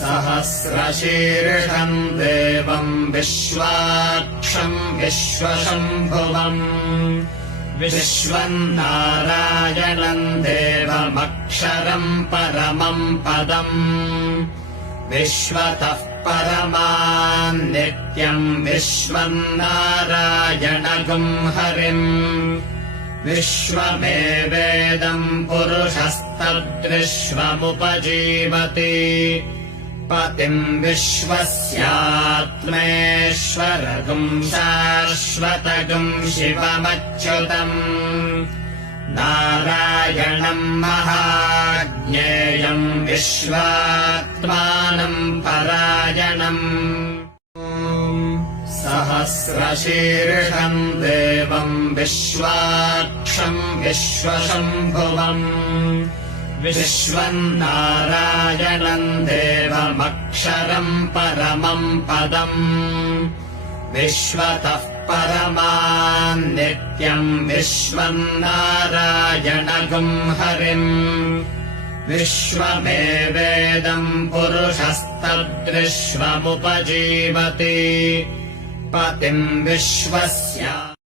सहस्रशीर्षम् देवम् विश्वाक्षम् विश्वशम्भुवम् विश्वम् नारायणम् देवमक्षरम् परमम् पदम् विश्वतः परमान् नित्यम् विश्वम् नारायणगुम् हरिम् विश्वमेवेदम् पुरुषस्तद्विश्वमुपजीवति पतिम् विश्वस्यात्मेश्वरगुम् शाश्वतगुम् शिवमच्युतम् नारायणम् महाज्ञेयम् विश्वात्मानम् परायणम् सहस्रशीर्षम् देवम् विश्वाक्षम् विश्वशम्भुवम् विश्वम् नारायणम् देवमक्षरम् परमम् पदम् विश्वतः परमान् नित्यम् विश्वम् नारायणगुम् हरिम् विश्वमेवेदम् पुरुषस्तद्विश्वमुपजीवति पतिम् विश्वस्य